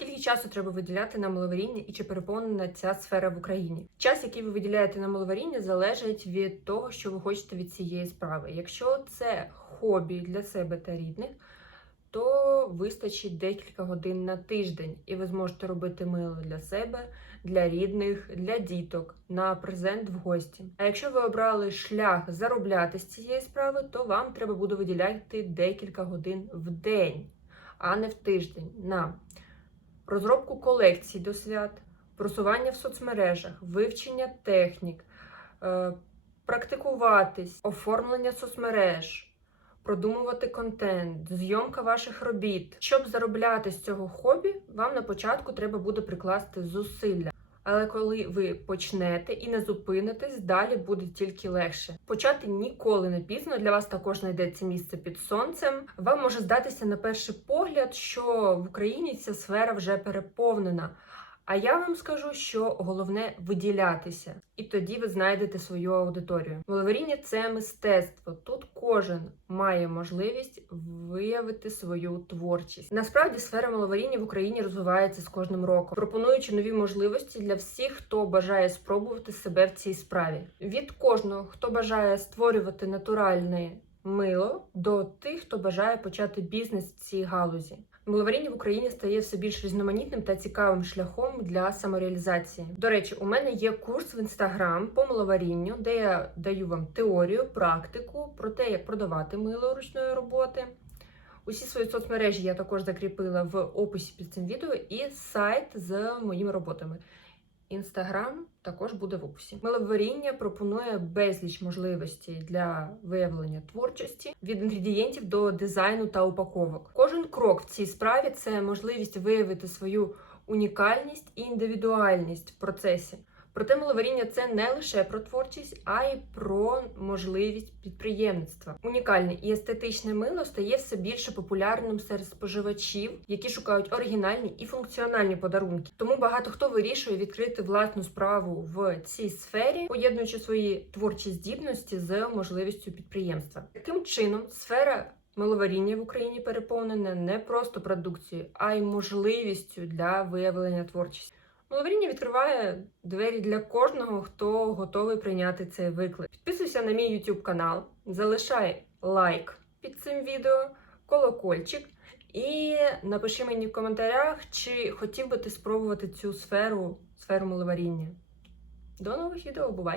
Скільки часу треба виділяти на маловаріння і чи переповнена ця сфера в Україні? Час, який ви виділяєте на маловаріння, залежить від того, що ви хочете від цієї справи. Якщо це хобі для себе та рідних, то вистачить декілька годин на тиждень, і ви зможете робити мило для себе, для рідних, для діток на презент в гості. А якщо ви обрали шлях заробляти з цієї справи, то вам треба буде виділяти декілька годин в день, а не в тиждень на розробку колекцій до свят, просування в соцмережах, вивчення технік, е, практикуватись, оформлення соцмереж. Продумувати контент, зйомка ваших робіт. Щоб заробляти з цього хобі, вам на початку треба буде прикласти зусилля. Але коли ви почнете і не зупинитесь, далі буде тільки легше. Почати ніколи не пізно. Для вас також знайдеться місце під сонцем. Вам може здатися на перший погляд, що в Україні ця сфера вже переповнена. А я вам скажу, що головне виділятися, і тоді ви знайдете свою аудиторію. Воловоріння це мистецтво. Тут кожен має можливість виявити свою творчість. Насправді сфера маловаріння в Україні розвивається з кожним роком, пропонуючи нові можливості для всіх, хто бажає спробувати себе в цій справі. Від кожного, хто бажає створювати натуральне мило, до тих, хто бажає почати бізнес в цій галузі. Миловаріння в Україні стає все більш різноманітним та цікавим шляхом для самореалізації. До речі, у мене є курс в інстаграм по миловарінню, де я даю вам теорію, практику про те, як продавати мило ручної роботи. Усі свої соцмережі я також закріпила в описі під цим відео і сайт з моїми роботами. Інстаграм також буде в описі. Миловаріння пропонує безліч можливостей для виявлення творчості від інгредієнтів до дизайну та упаковок. Кожен крок в цій справі це можливість виявити свою унікальність і індивідуальність в процесі. Проте миловаріння це не лише про творчість, а й про можливість підприємництва. Унікальне і естетичне мило стає все більше популярним серед споживачів, які шукають оригінальні і функціональні подарунки. Тому багато хто вирішує відкрити власну справу в цій сфері, поєднуючи свої творчі здібності з можливістю підприємства. Таким чином, сфера Миловаріння в Україні переповнене не просто продукцією, а й можливістю для виявлення творчості. Миловаріння відкриває двері для кожного, хто готовий прийняти цей виклик. Підписуйся на мій YouTube канал, залишай лайк під цим відео, колокольчик і напиши мені в коментарях, чи хотів би ти спробувати цю сферу, сферу миловаріння. До нових відео, бувай!